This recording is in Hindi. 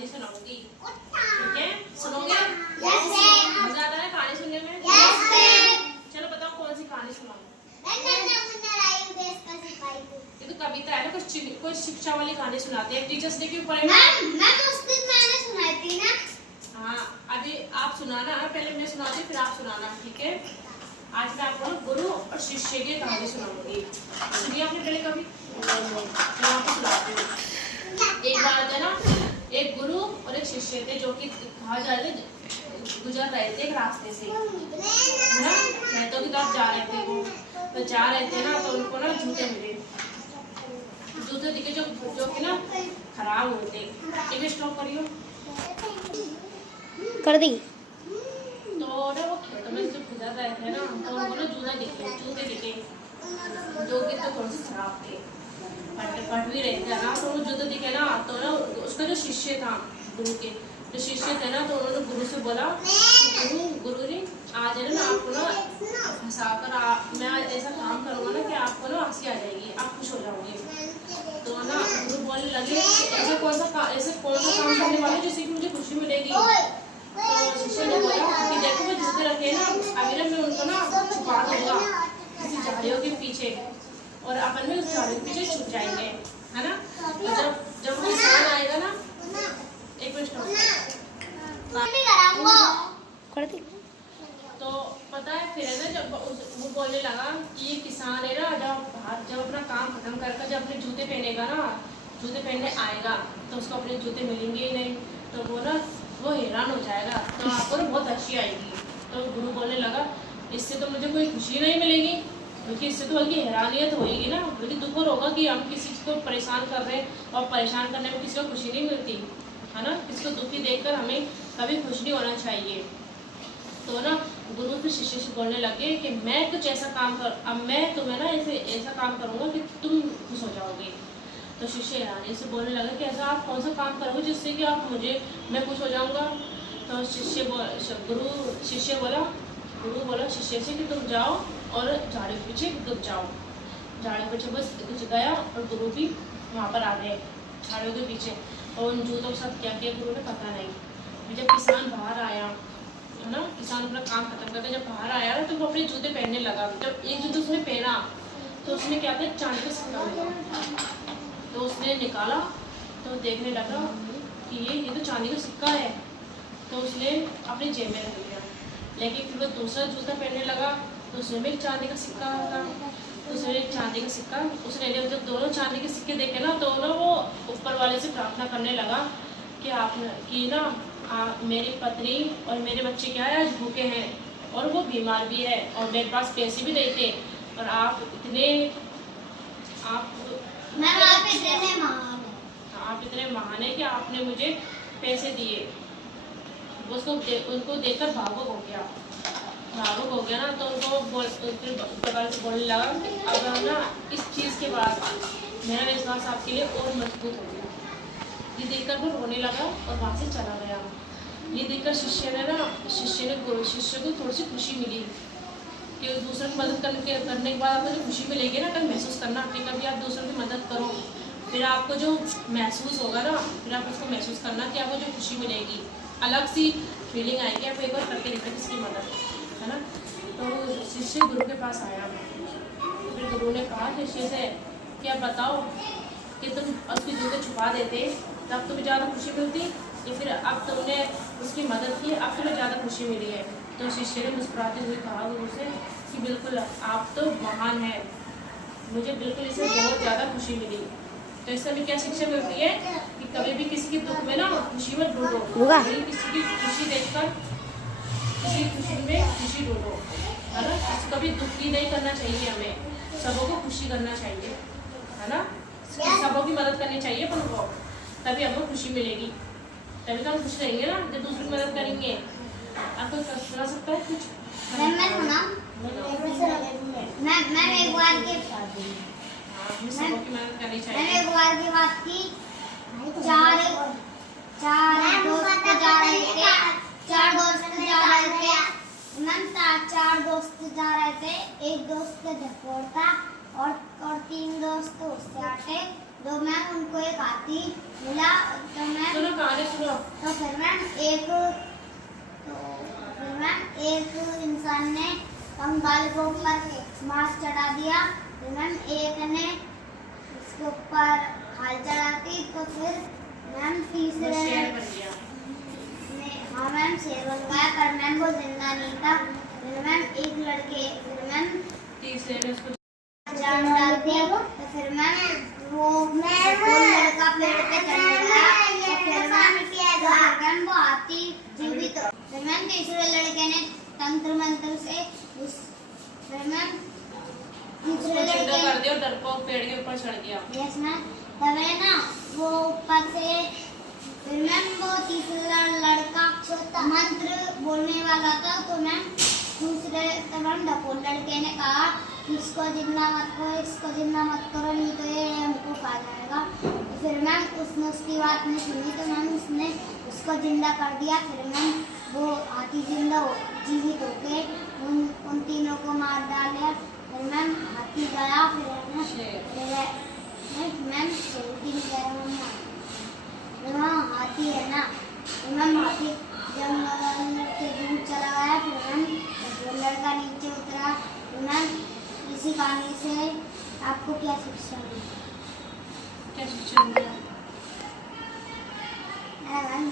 कहानी सुनाऊंगी, ठीक है? सुनोगे? मजा आता है कहानी सुनने में? चलो बताओ कौन सी कहानी सुनाऊं? ये तो कविता है ना, कोई शिक्षा वाली कहानी सुनाते हैं टीचर्स डे के ऊपर है ना? मैंने सुनाई थी ना। हाँ, अभी आप सुनाना, पहले मैं सुनाती फिर आप सुनाना, ठीक है? आज मैं आपको गुरु और शिष्य की कहानी सुनाऊंगी। सुनिए आपने पहले कभी? मैं आपको सुनाती हूँ। एक बार है ना, एक गुरु और एक शिष्य थे जो कि कहाँ जा रहे थे, गुजर रहे थे एक रास्ते से, है ना? खेतों की तरफ जा रहे थे वो, तो जा रहे थे ना, तो उनको ना जूते मिले, जूते दिखे जो कि ना खराब हुए थे। एक स्टॉप करियो कर दी। तो ना वो खेतों में जब गुजर रहे थे ना, तो उनको ना जूते दिखे जो कि तो थोड़े से खराब थे, पट भी रहे थे ना। तो वो जूते दिखे ना, तो ना उसका जो शिष्य था, गुरु के जो शिष्य थे ना, तो उन्होंने गुरु से बोला, गुरु जी आज है ना, मैं आपको ना हंसाकर मैं आज ऐसा काम करूँगा ना कि आपको ना हंसी आ जाएगी, आप खुश हो जाओगे। तो ना गुरु बोलने लगे ऐसे कौन सा काम करने वाले जिससे कि मुझे खुशी मिलेगी। तो शिष्य ने बोला कि देखो मैं जूते रखे ना, अभी ना मैं उनको ना छुपा दूंगा किसी झाड़ियों के पीछे, और अपन में उस झाड़ियों के पीछे छुप जाएंगे, है ना? तो जब वो इंसान आएगा ना, एक मिनट कर दी। तो पता है फिर है ना, जब वो बोलने लगा कि ये किसान है ना, जब अपना काम खत्म करके जब अपने जूते पहनेगा ना, जूते पहनने आएगा तो उसको अपने जूते मिलेंगे ही नहीं, तो वो हैरान हो जाएगा, तो आपको ना बहुत हंसी आएगी। तो गुरु बोलने लगा इससे तो मुझे कोई खुशी नहीं मिलेगी, क्योंकि इससे तो बल्कि हैरानियत होगी ना, बल्कि दुख होगा कि हम किसी को परेशान कर रहे हैं, और परेशान करने में किसी को खुशी नहीं मिलती, है ना? किसी को दुखी देखकर हमें कभी खुश नहीं होना चाहिए। तो ना गुरु फिर शिष्य से बोलने लगे कि मैं कुछ ऐसा काम अब मैं तुम्हें ना ऐसा काम करूँगा कि तुम खुश हो जाओगे। तो शिष्य हैरानी से बोलने लगा कि ऐसा आप कौन सा काम करोगे जिससे कि मैं खुश हो जाऊँगा। तो गुरु बोला शिष्य से कि तुम जाओ और झाड़ी के पीछे घुस जाओ। झाड़ी के पीछे बस घुस गया और गुरु भी वहाँ पर आ गए झाड़ियों के पीछे, और उन जूतों के साथ क्या किया गुरु ने पता नहीं। जब किसान बाहर आया, है ना, किसान अपना काम खत्म करके जब बाहर आया ना, तो वो अपने जूते पहनने लगा। जब एक जूते उसने पहना तो उसने क्या किया, चांदी का सिक्का मिला, तो उसने निकाला तो देखने लगा कि ये तो चांदी का सिक्का है, तो उसने अपनी जेब में रख लिया। लेकिन फिर वो दूसरा जूता पहनने लगा तो उसमें भी चांदी का सिक्का था, उसने एक चांदी का सिक्का उसने लिया। जब दोनों चांदी के सिक्के देखे ना, तो ना वो ऊपर वाले से प्रार्थना करने लगा कि मेरी पत्नी और मेरे बच्चे क्या है आज भूखे हैं, और वो बीमार भी है, और मेरे पास पैसे भी नहीं थे, और आप इतने महान है कि आपने मुझे पैसे दिए। उनको देखकर भावुक हो गया ना, तो उनको बोलने लगा अब ना इस चीज़ के बाद मेरा विश्वास आपके लिए और मजबूत हो गया। ये देखकर वो रोने लगा और वहाँ से चला गया। ये देखकर शिष्य को थोड़ी सी खुशी मिली कि दूसरों की मदद करने के बाद आपको जो खुशी मिलेगी ना, कल महसूस करना कि कभी आप दूसरों की मदद करो, फिर आपको जो महसूस होगा ना, फिर आप उसको महसूस करना कि आपको जो खुशी मिलेगी, अलग सी फीलिंग आएगी। आप एक बार करके देखना किसकी मदद, है ना? तो शिष्य गुरु के पास आया, फिर गुरु ने कहा शिष्य से कि आप बताओ कि तुम उसकी जूते छुपा देते तब तुम्हें ज़्यादा खुशी मिलती, या फिर अब तुमने उसकी मदद की अब तुम्हें ज़्यादा खुशी मिली है? तो शिष्य ने मुस्कुराते हुए कहा गुरु से कि बिल्कुल आप तो महान हैं, मुझे बिल्कुल इससे बहुत ज़्यादा खुशी मिली। तो इससे हमें क्या शिक्षा मिलती है कि कभी भी किसी के दुख में ना खुशी मत ढूंढो, किसी की खुशी देखकर किसी खुशी में खुशी ढूंढो, है ना? कभी दुखी नहीं करना चाहिए, हमें सबों को खुशी करना चाहिए, है ना? सबों की मदद करनी चाहिए अपन को, तभी हमको खुशी मिलेगी, तभी तो हम खुश रहेंगे ना जब दूसरों की मदद करेंगे। आपको सुना सकता है कुछ? मैं एक बार की बात थी, चार दोस्त जा रहे थे। एक दोस्त का झपोड़ था और 3 दोस्त उससे आटे, जो मैम उन उनको एक हाथी मिला। तो मैम सुनो कहानी सुनो। तो फिर मैम एक इंसान ने कंगाल के ऊपर मांस चढ़ा दिया। फिर मैम एक ने उसके ऊपर खाल चढ़ा दी। तो फिर मैम तीसरे शेर बन गया। हाँ मैम शेर बन गया, पर मैम वो जिंदा नहीं था। फिर मैम एक लड़के फिर मैम तीसरे ने उसको जान डाल दिया। तो फिर मैम वो लड़का पेड़ पे चढ़ गया। तो फिर मैम वो हाथी जीवित हो। फिर मैम तीसरे लड़के ने तंत्र मंत्र से उस फिर मैम तीसरे उसको जिंदा लड़के कर दिया और डरपोक पेड़ के ऊपर चढ़ गया। यस मैम तब है ना वो ऊपर से फिर मैम वो तीसरा लड़का मंत्र बोलने वाला था। तो मैम दूसरे तब हम डपोल लड़के ने कहा कि इसको जिंदा मत करो, इसको जिंदा मत करो, नहीं तो ये हमको खा जाएगा। तो फिर मैम उसने उसकी बात नहीं सुनी। तो मैम उसने उसको जिंदा कर दिया। फिर मैम वो हाथी जीवित होके उन तीनों को मार डाला। फिर मैम हाथी गया। मैम हाथी है ना, तो मैम हाथी जंगल के दूर चला गया। फिर मैम वो लड़का नीचे उतरा। तो मैम इसी कहानी से आपको क्या शिक्षा मिली? क्या शिक्षा मिला? मैम